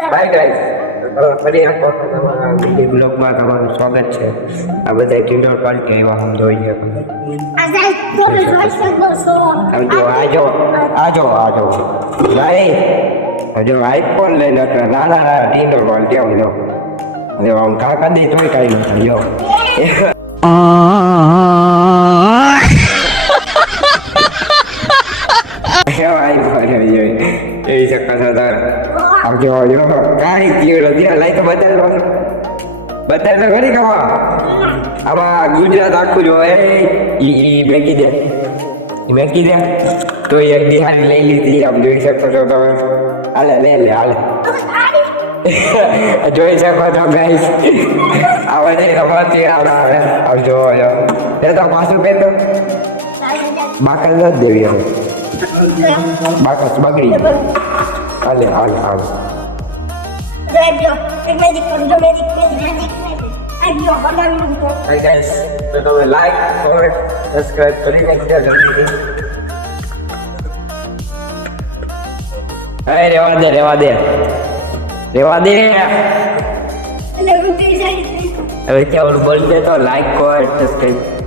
bye guys ફરી એક વખત તમારા વિડીયો બ્લોગમાં તમારું સ્વાગત છે આ બધા કિન્ડર પાર્ટી આવ્યા હમ જોઈએ આજો ભાઈ હજુ આઈફોન લઈને નાના કિન્ડર પાર્ટી આવું જો આમ કાકા દે તોય કાંઈ નથી જો એ શકતા આવજો જો કાંઈ કીડો ત્યાં લઈ તો બતાવી તો ખરી કવા આમાં ગુજરાત આખું જો ઈ મેકી દે તો એક બિહારી લઈ લીધી આમ જોઈ શકો છો તમે હાલે હાલે જોઈ શકો છો ગાઈસ આવા નહીં રમાતી આવે આવજો એ તો પાછું પહેરતો બાકલ ન દેવી હવે બાકસ બગડી હાલે Hey guys, તો તમે લાઈક કોમેન્ટ સબસ્ક્રાઇબ કરી નાખજો જલ્દી રેવા દે હવે કેવું બોલ દે તો લાઈક કોમેન્ટ સબસ્ક્રાઇબ